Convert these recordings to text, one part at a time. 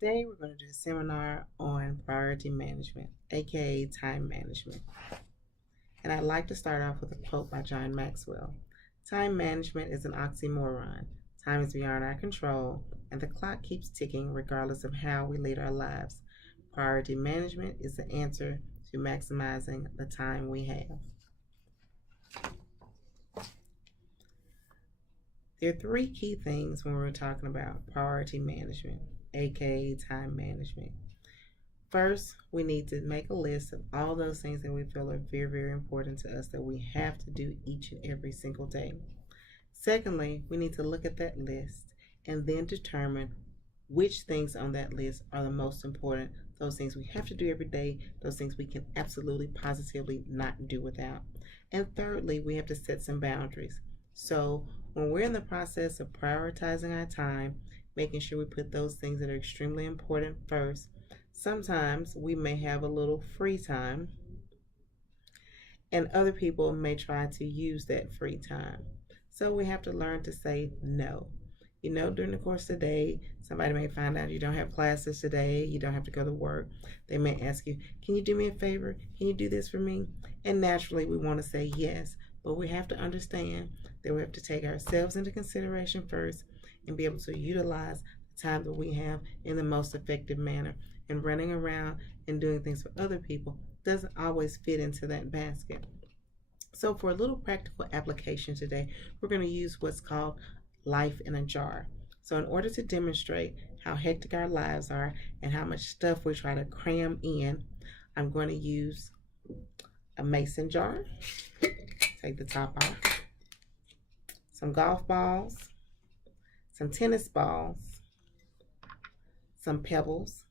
Today we're going to do a seminar on priority management, aka time management. And I'd like to start off with a quote by John Maxwell. Time management is an oxymoron. Time is beyond our control, and the clock keeps ticking regardless of how we lead our lives. Priority management is the answer to maximizing the time we have. There are three key things when we're talking about priority management, aka time management. First, we need to make a list of all those things that we feel are very, very important to us that we have to do each and every single day. Secondly, we need to look at that list and then determine which things on that list are the most important, those things we have to do every day, those things we can absolutely, positively not do without. And thirdly, we have to set some boundaries. So when we're in the process of prioritizing our time, making sure we put those things that are extremely important first, sometimes we may have a little free time, and other people may try to use that free time. So we have to learn to say no. During the course of the day, somebody may find out you don't have classes today, you don't have to go to work. They may ask you, can you do me a favor? Can you do this for me? And naturally, we want to say yes, but we have to understand that we have to take ourselves into consideration first and be able to utilize the time that we have in the most effective manner. And running around and doing things for other people doesn't always fit into that basket. So for a little practical application today, we're going to use what's called life in a jar. So in order to demonstrate how hectic our lives are and how much stuff we try to cram in, I'm going to use a mason jar. Take the top off. Some golf balls, some tennis balls, some pebbles,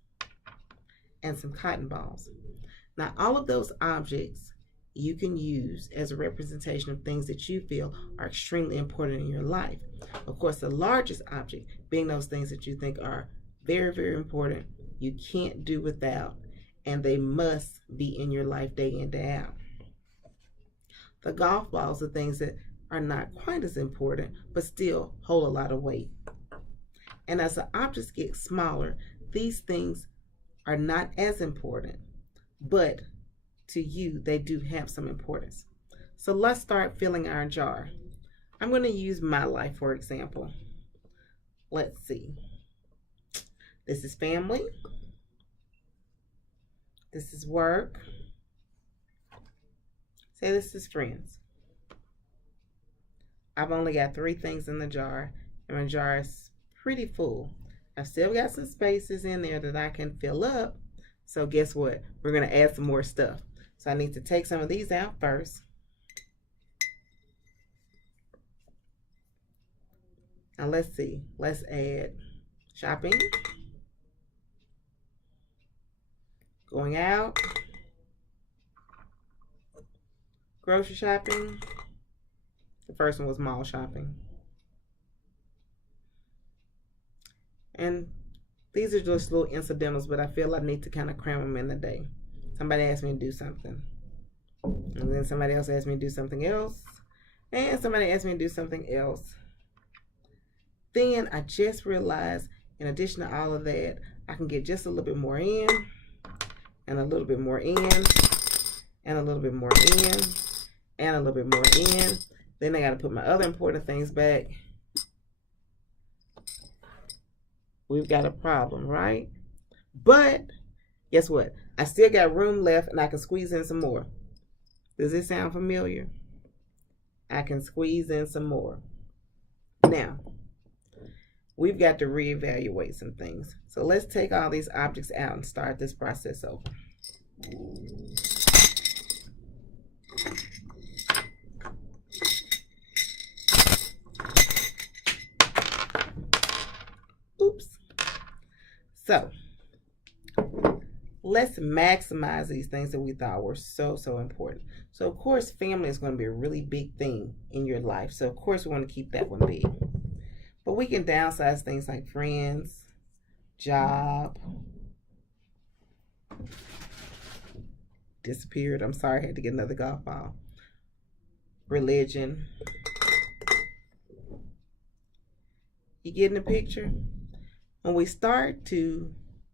and some cotton balls. Now, all of those objects you can use as a representation of things that you feel are extremely important in your life. Of course, the largest object being those things that you think are very, very important, you can't do without, and they must be in your life day in, day out. The golf balls are things that are not quite as important, but still hold a lot of weight. And as the objects get smaller, these things are not as important, but to you, they do have some importance. So let's start filling our jar. I'm going to use my life, for example. Let's see. This is family. This is work. Say this is friends. I've only got 3 things in the jar, and my jar is pretty full. I've still got some spaces in there that I can fill up. So guess what? We're going to add some more stuff. So I need to take some of these out first. Now let's see. Let's add shopping, going out, grocery shopping. The first one was mall shopping. And these are just little incidentals, but I feel I need to kind of cram them in the day. Somebody asked me to do something, and then somebody else asked me to do something else, and somebody asked me to do something else. Then I just realized, in addition to all of that, I can get just a little bit more in, and a little bit more in, and a little bit more in, and a little bit more in. Then I got to put my other important things back. We've got a problem, right? But guess what? I still got room left, and I can squeeze in some more. Does this sound familiar? I can squeeze in some more. Now, we've got to reevaluate some things. So let's take all these objects out and start this process over. Oops. So let's maximize these things that we thought were so important. So of course, family is going to be a really big thing in your life. So of course, we want to keep that one big. But we can downsize things like friends, job, disappeared. I'm sorry, I had to get another golf ball. Religion. You getting the picture? When we start to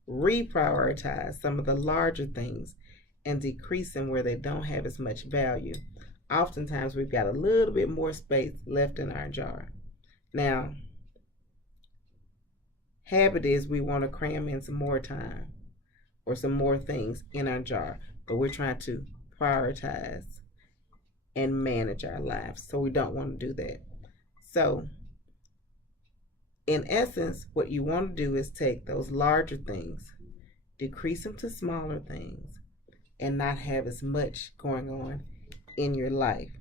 reprioritize some of the larger things and decrease them where they don't have as much value. Oftentimes, we've got a little bit more space left in our jar. Now, habit is we want to cram in some more time or some more things in our jar, but we're trying to prioritize and manage our lives, so we don't want to do that. So, in essence, what you want to do is take those larger things, decrease them to smaller things, and not have as much going on in your life.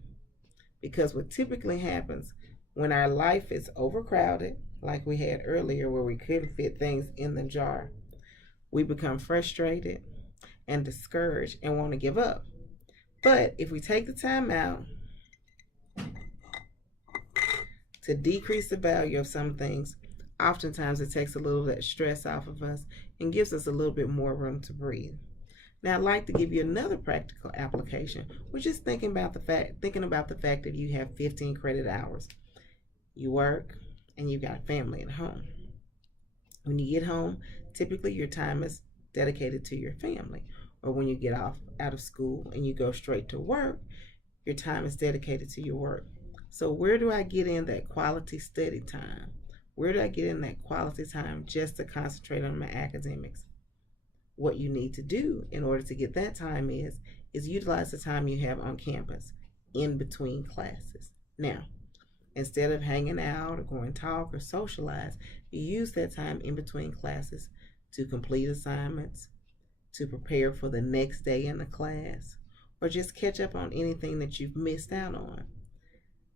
Because what typically happens when our life is overcrowded, like we had earlier where we couldn't fit things in the jar, we become frustrated and discouraged and want to give up. But if we take the time out to decrease the value of some things, oftentimes it takes a little of that stress off of us and gives us a little bit more room to breathe. Now, I'd like to give you another practical application, which is thinking about the fact that you have 15 credit hours. You work and you've got family at home. When you get home, typically your time is dedicated to your family. Or when you get out of school and you go straight to work, your time is dedicated to your work. So where do I get in that quality study time? Where do I get in that quality time just to concentrate on my academics? What you need to do in order to get that time is utilize the time you have on campus in between classes. Now, instead of hanging out or going talk or socialize, you use that time in between classes to complete assignments, to prepare for the next day in the class, or just catch up on anything that you've missed out on.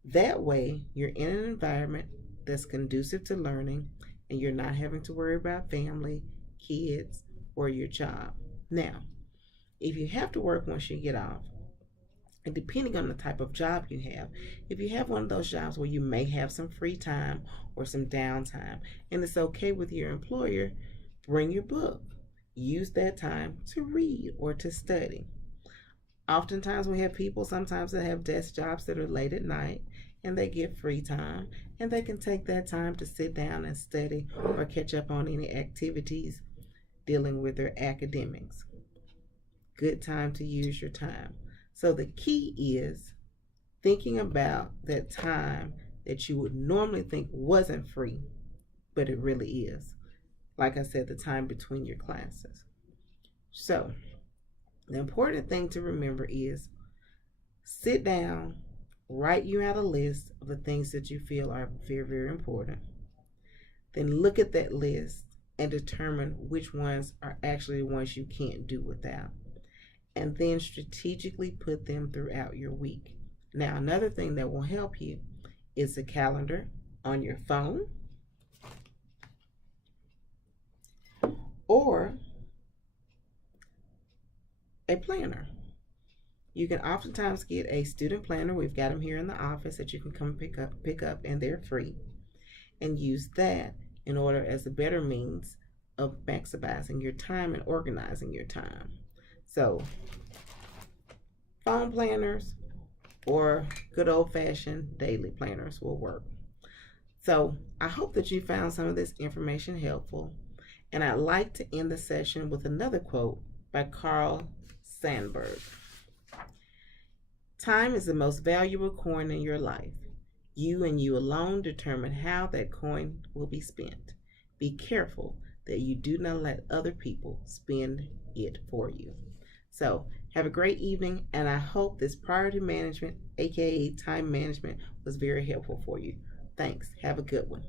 That way, you're in an environment that's conducive to learning, and you're not having to worry about family, kids, or your job. Now, if you have to work once you get off, and depending on the type of job you have, if you have one of those jobs where you may have some free time or some downtime, and it's okay with your employer, bring your book. Use that time to read or to study. Oftentimes we have people sometimes that have desk jobs that are late at night and they get free time and they can take that time to sit down and study or catch up on any activities dealing with their academics. Good time to use your time. So the key is thinking about that time that you would normally think wasn't free, but it really is. Like I said, the time between your classes. So the important thing to remember is sit down, write you out a list of the things that you feel are very, very important. Then look at that list and determine which ones are actually the ones you can't do without. And then strategically put them throughout your week. Now, another thing that will help you is a calendar on your phone or a planner. You can oftentimes get a student planner. We've got them here in the office that you can come pick up, and they're free. And use that in order as a better means of maximizing your time and organizing your time. So, phone planners or good old-fashioned daily planners will work. So, I hope that you found some of this information helpful. And I'd like to end the session with another quote by Carl Sandburg. Time is the most valuable coin in your life. You and you alone determine how that coin will be spent. Be careful that you do not let other people spend it for you. So, have a great evening, and I hope this priority management, aka time management, was very helpful for you. Thanks. Have a good one.